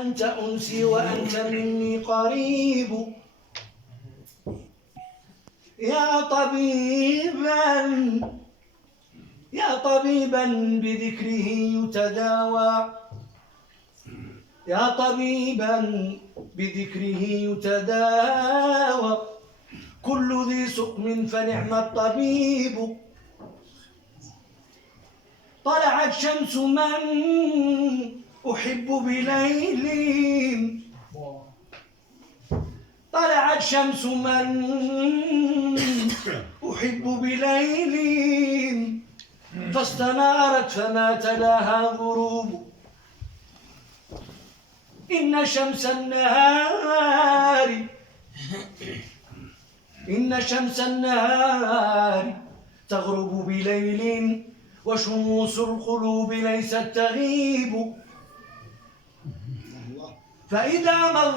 أنت أنسي وأنت مني قريب، يا طبيبا بذكره يتداوى، يا طبيبا بذكره يتداوى، كل ذي سقم فنعم الطبيب. طلعت شمس من أحب بليل، طلعت شمس من أحب بليل، فاستنارت فما تلاها غروب. إن شمس النهار تغرب بليل، وشموس القلوب ليست تغيب. فإذا ما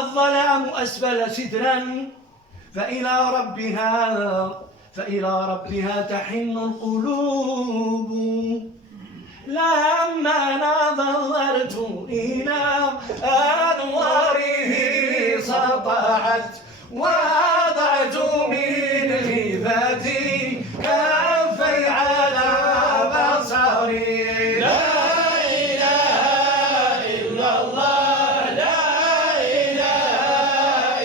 الظلام أسفل سدرا، فإلى ربها تحن القلوب. لما نظرت إلى أنواره سطعت، وضعت من غيبتي كفي على بصري. لا إله إلا الله، لا إله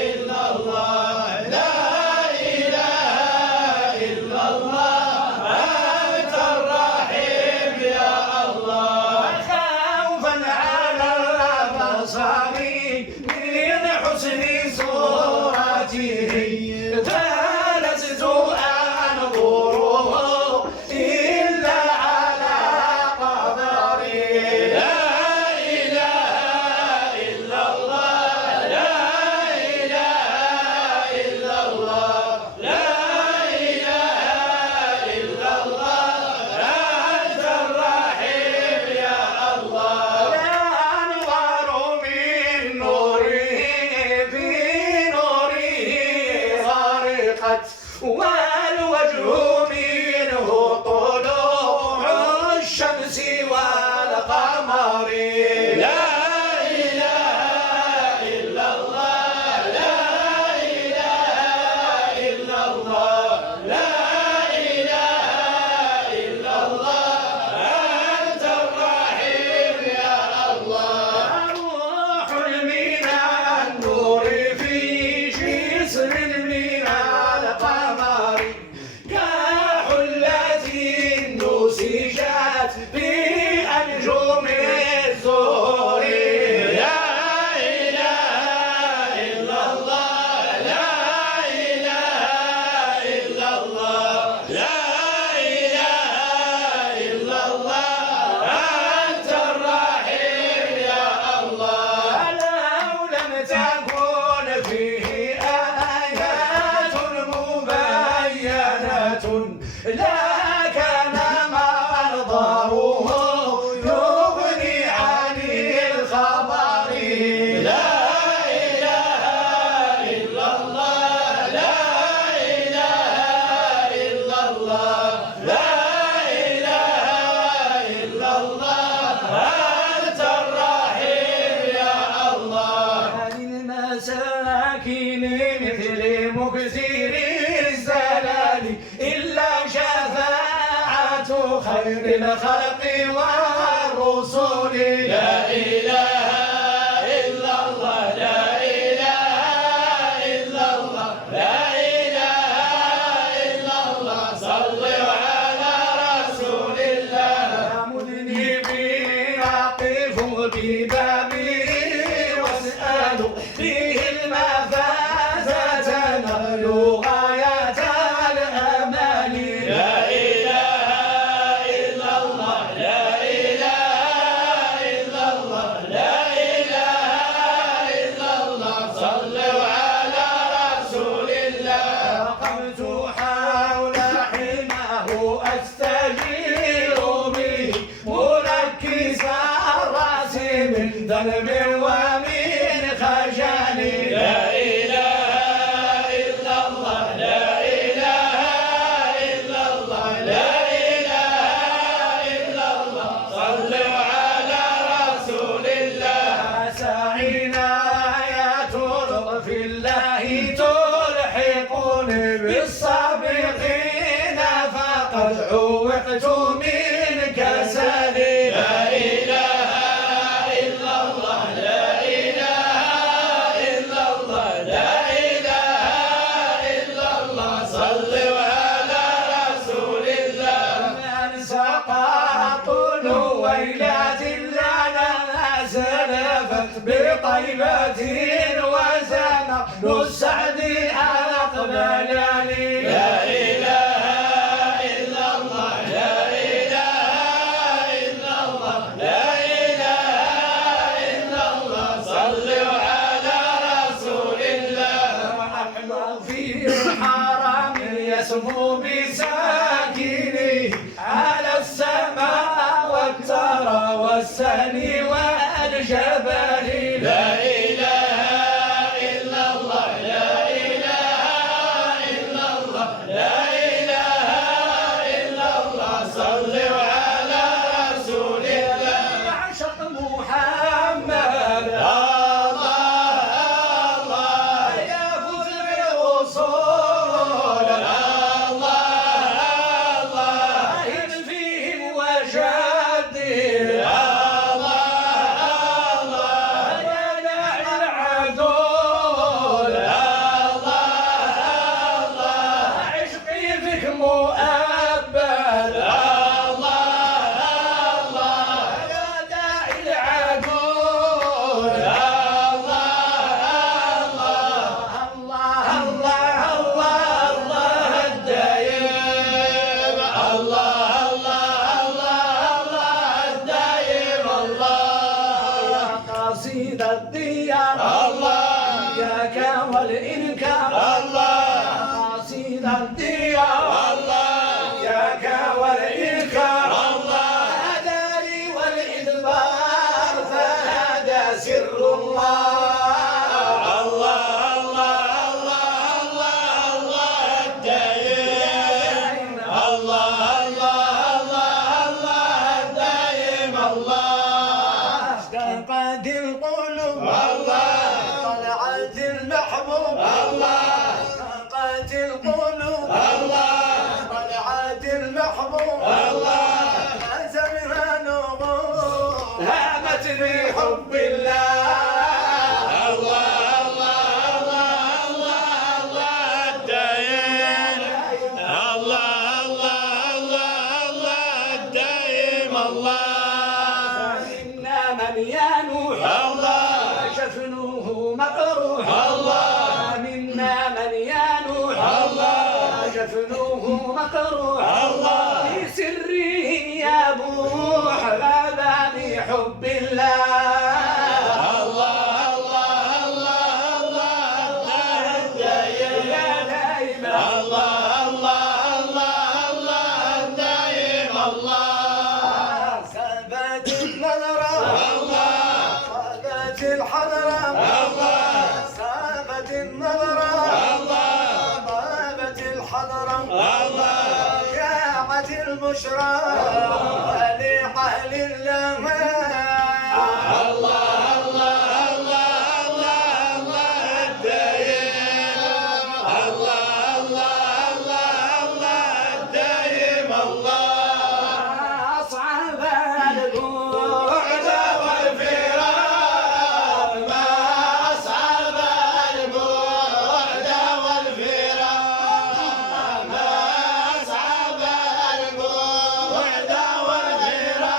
إلا الله، لا إله إلا الله، أنت الرحيم يا الله. خوفا على بصري من حسن صورته، فلست أنظره إلا على قدري. لا إله إلا الله، لا إله إلا الله، لا إله إلا الله، أنت الرحيم يا الله. لا أنوار من نوره في نوره غرقت، والوجه منه طلوع الشمس والقمر. لا إله إلا الله، لا إله إلا الله، لا إله إلا الله، أنت الرحيم يا الله. روح من النور في جسر من القمر، كحلة نسجت بأنجم الزهور. لا إله إلا الله، لا إله إلا الله، لا إله إلا الله، أنت الرحيم يا الله. لو لم تكن فيه آيات مبينة، لكان منظره يغني عن الخبر. لا إله إلا الله، لا إله إلا الله، لا إله إلا الله، أنت الرحيم يا الله. للمساكين مثل مكثر الزلال إلا شفاعة خير الخلق والرسل. لا إله إلا الله، لا إله إلا الله، لا إله إلا الله، صلوا على رسول الله. مذنبين أقفوا ببابه واسألوا فيه المفازة، نرجو غاية الأمال. لا إله إلا الله، لا إله إلا الله، لا اشتقت منك سالي. لا إله إلا الله لا إله إلا الله لا إله إلا الله صلوا على رسول الله. من سقط لويلات لنا سلفت بطيبة وزمق السعد أقبل لي. لا إله إلا الله لا إله إلا الله لا إله إلا الله صلوا على رسول الله. ونحن في الحرم يسمو بساكنه على السماء والثرى والسني والجبل. لا إله إلا الله لا إله إلا الله لا إله إلا الله صلوا على رسول الله. عشق محمد الله الله يفوز بالوصول. الله فيهم وجدد. قصيد الديار الله إياك والإنكار الله. قصيد الديار الله إياك والإنكار الله. هذا لي والإدبار فهذا سر الله. الله الله الله الله الدائم. الله الله الله الدائم. الله اشتاقت القلوب الله طلعت المحبوب الله. اشتاقت القلوب الله طلعت المحبوب الله. زمها نغوص هامت بحب الله. الله الله الله الله الدائم. الله الله الله الدائم. الله فإنا من ينوح الله شفنه مقروح الله. منا من ينوح الله شفنه مقروح الله. في سره يبوح غابا بحب الله. الله الله الله الله الدائم يا دائم. الله الله الله الله الدائم. الله ثبت النظرة الله طابت الحضرة الله. ثبت النظرة الله طابت الحضرة الله. جاءت البشرى ولأهل الأمان. الله الله الله الله الله الدائم. الله الله الله الله الدائم. الله أصعب البعد والفراق ما أصعب البعد والفراق. ما أصعب البعد والفراق.